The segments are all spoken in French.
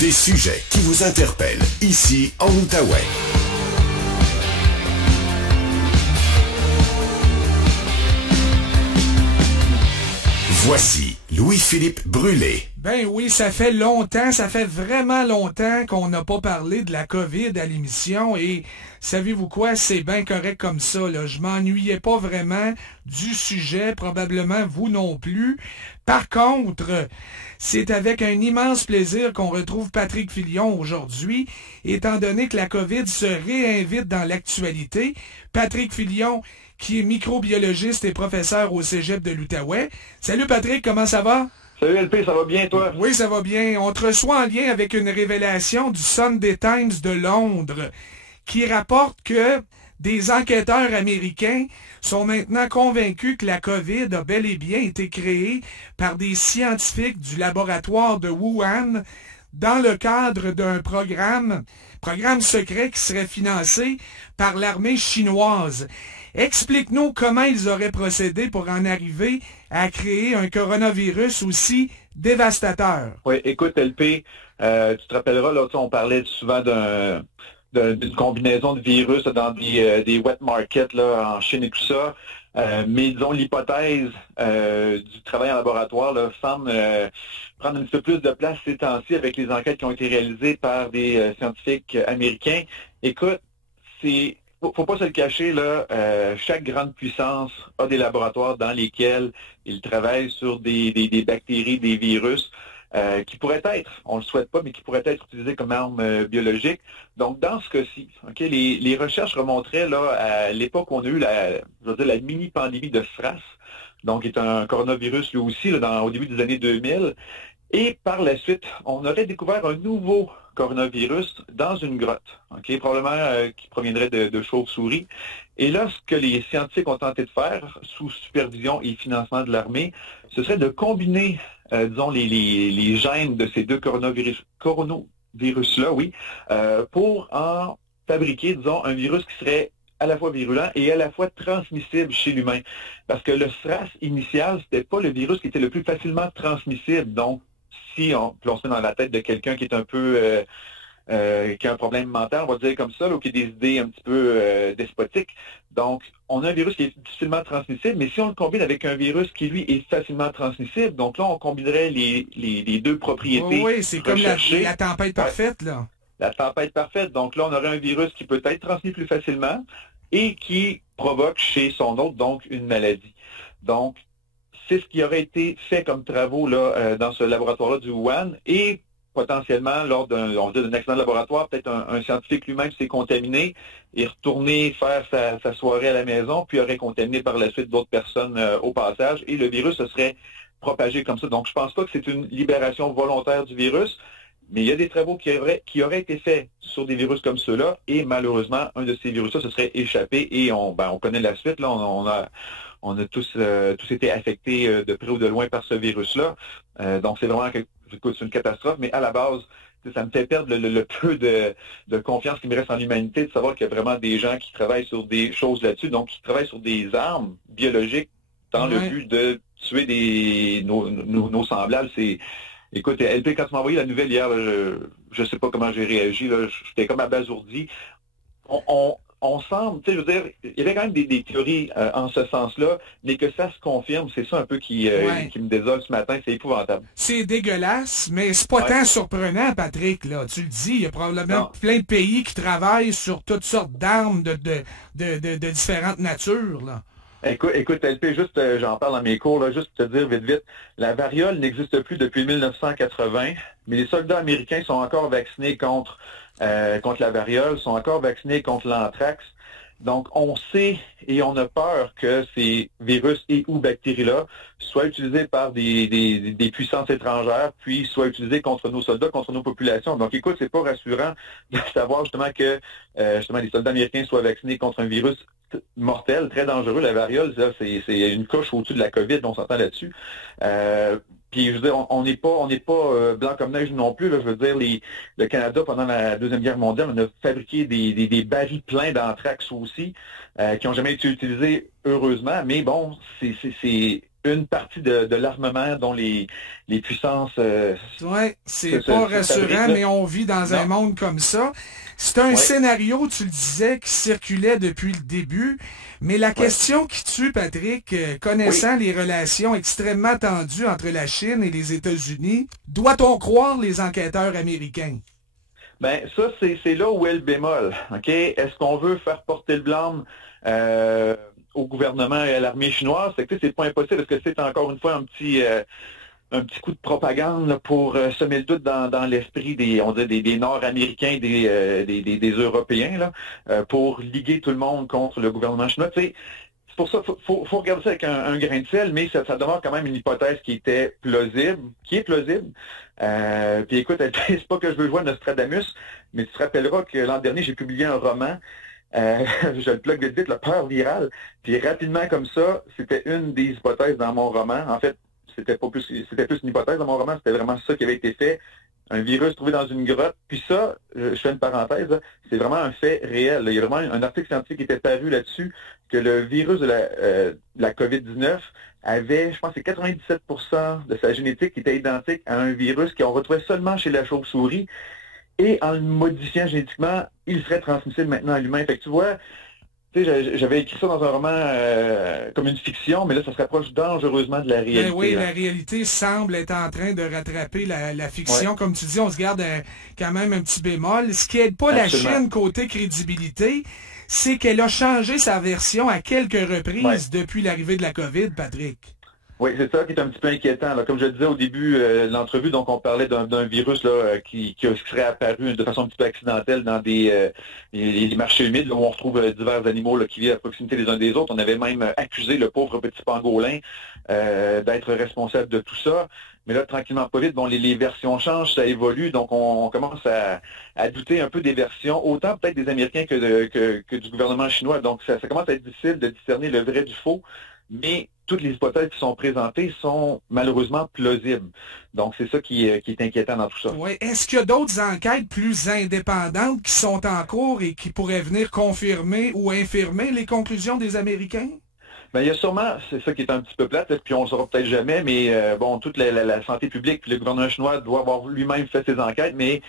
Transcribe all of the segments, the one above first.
Des sujets qui vous interpellent ici en Outaouais. Voici Louis-Philippe Brûlé. Ben oui, ça fait longtemps, ça fait vraiment longtemps qu'on n'a pas parlé de la COVID à l'émission et savez-vous quoi, c'est bien correct comme ça, là. Je m'ennuyais pas vraiment du sujet, probablement vous non plus. Par contre, c'est avec un immense plaisir qu'on retrouve Patrick Filion aujourd'hui, étant donné que la COVID se réinvite dans l'actualité. Patrick Filion, qui est microbiologiste et professeur au Cégep de l'Outaouais. Salut Patrick, comment ça va? Salut LP, ça va bien toi? Oui, ça va bien. On te reçoit en lien avec une révélation du Sunday Times de Londres qui rapporte que des enquêteurs américains sont maintenant convaincus que la COVID a bel et bien été créée par des scientifiques du laboratoire de Wuhan dans le cadre d'un programme secret qui serait financé par l'armée chinoise. Explique-nous comment ils auraient procédé pour en arriver à créer un coronavirus aussi dévastateur. Oui, écoute LP, tu te rappelleras, là, on parlait souvent d'une combinaison de virus dans des wet markets là, en Chine et tout ça. Mais disons, l'hypothèse du travail en laboratoire là, semble prendre un petit peu plus de place ces temps-ci avec les enquêtes qui ont été réalisées par des scientifiques américains. Écoute, faut pas se le cacher, là, chaque grande puissance a des laboratoires dans lesquels ils travaillent sur des bactéries, des virus qui pourraient être, on le souhaite pas, mais qui pourraient être utilisés comme armes biologiques. Donc, dans ce cas-ci, les recherches remonteraient là, à l'époque où on a eu la mini-pandémie de SRAS, donc qui est un coronavirus lui aussi, là, au début des années 2000. Et par la suite, on aurait découvert un nouveau coronavirus dans une grotte, probablement qui proviendrait de chauves-souris. Et là, ce que les scientifiques ont tenté de faire, sous supervision et financement de l'armée, ce serait de combiner, disons, les gènes de ces deux coronavirus-là, pour en fabriquer, disons, un virus qui serait à la fois virulent et à la fois transmissible chez l'humain. Parce que le SRAS initial, c'était pas le virus qui était le plus facilement transmissible. Donc, si on se met dans la tête de quelqu'un qui est un peu qui a un problème mental, on va dire comme ça, là, ou qui a des idées un petit peu despotiques. Donc, on a un virus qui est difficilement transmissible, mais si on le combine avec un virus qui, lui, est facilement transmissible, donc là, on combinerait les deux propriétés. Oui, c'est comme la tempête parfaite, là. La tempête parfaite. Donc là, on aurait un virus qui peut être transmis plus facilement et qui provoque chez son hôte, donc, une maladie. Donc, c'est ce qui aurait été fait comme travaux là dans ce laboratoire-là du Wuhan et potentiellement lors d'un accident de laboratoire, peut-être un scientifique lui-même s'est contaminé et retourné faire sa soirée à la maison, puis aurait contaminé par la suite d'autres personnes au passage et le virus se serait propagé comme ça. Donc, je pense pas que c'est une libération volontaire du virus, mais il y a des travaux qui auraient été faits sur des virus comme ceux-là et malheureusement, un de ces virus-là se serait échappé et on connaît la suite. Là, on a tous été affectés de près ou de loin par ce virus-là. Donc, c'est vraiment c'est une catastrophe, mais à la base, ça me fait perdre le peu de confiance qui me reste en l'humanité, de savoir qu'il y a vraiment des gens qui travaillent sur des choses là-dessus, donc qui travaillent sur des armes biologiques dans le but de tuer nos semblables. Écoute, LP, quand tu m'as envoyé la nouvelle hier, là, je sais pas comment j'ai réagi, là, j'étais comme abasourdi. On semble, tu sais, je veux dire, il y avait quand même des théories en ce sens-là, mais que ça se confirme, c'est ça un peu qui me désole ce matin, c'est épouvantable. C'est dégueulasse, mais c'est pas tant surprenant, Patrick, là. Tu le dis, il y a probablement plein de pays qui travaillent sur toutes sortes d'armes de différentes natures, là. Écoute, LP, juste, j'en parle dans mes cours, là, juste pour te dire vite, la variole n'existe plus depuis 1980, mais les soldats américains sont encore vaccinés contre la variole, sont encore vaccinés contre l'anthrax. Donc, on sait et on a peur que ces virus et ou bactéries-là soient utilisés par des puissances étrangères, puis soient utilisés contre nos soldats, contre nos populations. Donc, écoute, c'est pas rassurant de savoir justement que les soldats américains soient vaccinés contre un virus mortel, très dangereux. La variole, c'est une couche au-dessus de la COVID, on s'entend là-dessus. Puis, je veux dire, on n'est pas blanc comme neige non plus. Là, je veux dire, le Canada, pendant la Deuxième Guerre mondiale, on a fabriqué des barils pleins d'anthrax aussi, qui n'ont jamais été utilisés, heureusement. Mais bon, c'est une partie de l'armement dont les puissances... Oui, c'est pas rassurant, mais on vit dans un monde comme ça. C'est un scénario, tu le disais, qui circulait depuis le début. Mais la question qui tue, Patrick, connaissant les relations extrêmement tendues entre la Chine et les États-Unis, doit-on croire les enquêteurs américains? Ben ça, c'est là où est le bémol. OK? Est-ce qu'on veut faire porter le blâme au gouvernement et à l'armée chinoise? C'est pas impossible. Est-ce que c'est encore une fois un petit coup de propagande là, pour semer le doute dans l'esprit des Nord-Américains, des Européens, là, pour liguer tout le monde contre le gouvernement chinois? C'est pour ça, faut regarder ça avec un grain de sel, mais ça demeure quand même une hypothèse qui est plausible. Puis écoute, c'est pas que je veux jouer à Nostradamus, mais tu te rappelleras que l'an dernier, j'ai publié un roman, je le plug vite, Le Peur virale. Puis rapidement comme ça, c'était une des hypothèses dans mon roman. En fait, c'était plus une hypothèse dans mon roman, c'était vraiment ça qui avait été fait. Un virus trouvé dans une grotte. Puis ça, je fais une parenthèse, là, c'est vraiment un fait réel. Là. Il y a vraiment un article scientifique qui était paru là-dessus, que le virus de la COVID-19 avait, je pense, c'est 97% de sa génétique qui était identique à un virus qu'on retrouvait seulement chez la chauve-souris. Et en le modifiant génétiquement, il serait transmissible maintenant à l'humain. Fait que tu vois, j'avais écrit ça dans un roman comme une fiction, mais là, ça se rapproche dangereusement de la réalité. Ben oui, la réalité semble être en train de rattraper la fiction. Comme tu dis, on se garde quand même un petit bémol. Ce qui n'aide pas la Chine côté crédibilité, c'est qu'elle a changé sa version à quelques reprises depuis l'arrivée de la COVID, Patrick. Oui, c'est ça qui est un petit peu inquiétant. Là. Comme je le disais au début de l'entrevue, donc on parlait d'un virus là, qui serait apparu de façon un petit peu accidentelle dans les marchés humides là, où on retrouve divers animaux là, qui vivent à proximité les uns des autres. On avait même accusé le pauvre petit pangolin d'être responsable de tout ça. Mais là, tranquillement, pas vite, bon, les versions changent, ça évolue, donc on commence à douter un peu des versions, autant peut-être des Américains que du gouvernement chinois. Donc ça commence à être difficile de discerner le vrai du faux, mais toutes les hypothèses qui sont présentées sont malheureusement plausibles. Donc, c'est ça qui est inquiétant dans tout ça. Oui. Est-ce qu'il y a d'autres enquêtes plus indépendantes qui sont en cours et qui pourraient venir confirmer ou infirmer les conclusions des Américains? Ben, il y a sûrement, c'est ça qui est un petit peu plate, puis on ne le saura peut-être jamais, mais toute la santé publique, puis le gouvernement chinois doit avoir lui-même fait ses enquêtes, mais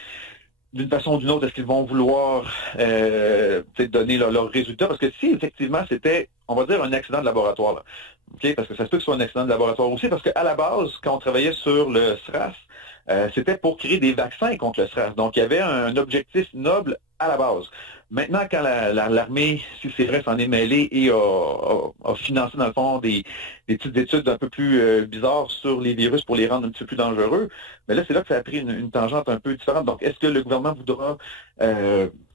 d'une façon ou d'une autre, est-ce qu'ils vont vouloir donner leurs résultats? Parce que si effectivement c'était, on va dire, un accident de laboratoire, là, okay? Parce que ça se peut que ce soit un accident de laboratoire aussi, parce qu'à la base, quand on travaillait sur le SRAS, c'était pour créer des vaccins contre le SRAS. Donc, il y avait un objectif noble à la base. Maintenant, quand l'armée, si c'est vrai, s'en est mêlée et a financé, dans le fond, des petites études un peu plus bizarres sur les virus pour les rendre un petit peu plus dangereux, mais là, c'est là que ça a pris une tangente un peu différente. Donc, est-ce que le gouvernement voudra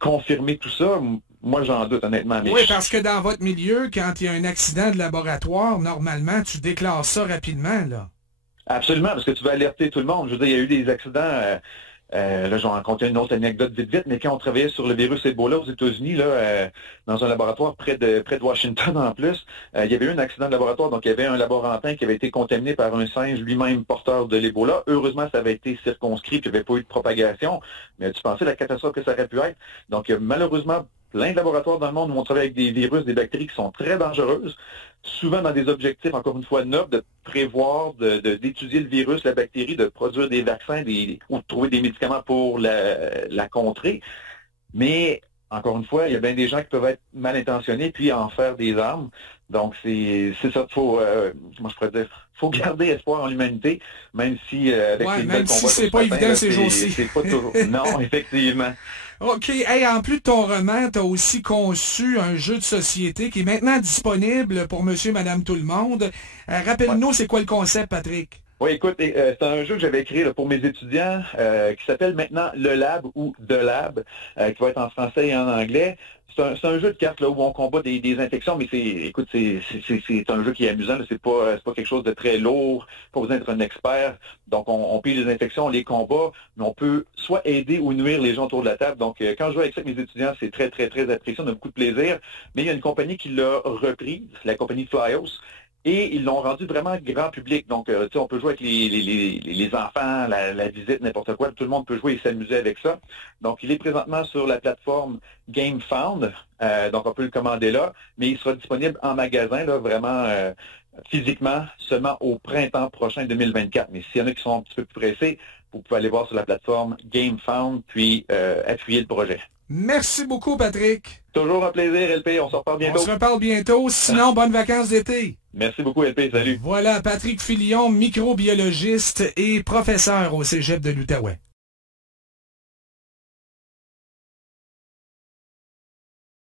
confirmer tout ça? Moi, j'en doute, honnêtement. Mais oui, parce que dans votre milieu, quand il y a un accident de laboratoire, normalement, tu déclares ça rapidement, là. Absolument, parce que tu veux alerter tout le monde. Je veux dire, il y a eu des accidents... là, je vais raconter une autre anecdote vite, mais quand on travaillait sur le virus Ebola aux États-Unis, là, dans un laboratoire près de Washington en plus, il y avait eu un accident de laboratoire, donc il y avait un laborantin qui avait été contaminé par un singe lui-même porteur de l'Ebola. Heureusement, ça avait été circonscrit, qu'il n'y avait pas eu de propagation, mais tu pensais la catastrophe que ça aurait pu être. Donc, malheureusement, plein de laboratoires dans le monde où on travaille avec des virus, des bactéries qui sont très dangereuses, souvent dans des objectifs, encore une fois, nobles, de prévoir, d'étudier le virus, la bactérie, de produire des vaccins ou de trouver des médicaments pour la contrer. Mais, encore une fois, il y a bien des gens qui peuvent être mal intentionnés puis en faire des armes. Donc, c'est ça qu'il faut, comment je pourrais dire, faut garder espoir en l'humanité, même si, avec les même si c'est pas évident ces jours-ci. C'est pas toujours. Non, effectivement. OK. Hey, en plus de ton roman, tu as aussi conçu un jeu de société qui est maintenant disponible pour monsieur, madame, tout le monde. Rappelle-nous, c'est quoi le concept, Patrick? Oui, écoute, c'est un jeu que j'avais écrit là, pour mes étudiants qui s'appelle maintenant Le Lab ou The Lab, qui va être en français et en anglais. C'est un jeu de cartes là, où on combat des infections, mais c'est un jeu qui est amusant. C'est pas quelque chose de très lourd, pas besoin d'être un expert. Donc, on pille les infections, on les combat, mais on peut soit aider ou nuire les gens autour de la table. Donc, quand je joue avec ça avec mes étudiants, c'est très, très, très apprécié, on a beaucoup de plaisir. Mais il y a une compagnie qui l'a reprise, la compagnie Flyos. Et ils l'ont rendu vraiment grand public. Donc, on peut jouer avec les enfants, la visite, n'importe quoi. Tout le monde peut jouer et s'amuser avec ça. Donc, il est présentement sur la plateforme GameFound. Donc, on peut le commander là. Mais il sera disponible en magasin, là, vraiment physiquement, seulement au printemps prochain 2024. Mais s'il y en a qui sont un petit peu plus pressés, vous pouvez aller voir sur la plateforme GameFound, puis appuyer le projet. Merci beaucoup, Patrick. Toujours un plaisir, LP. On se reparle bientôt. On se reparle bientôt. Sinon, bonnes vacances d'été. Merci beaucoup, LP. Salut. Voilà, Patrick Filion, microbiologiste et professeur au Cégep de l'Outaouais.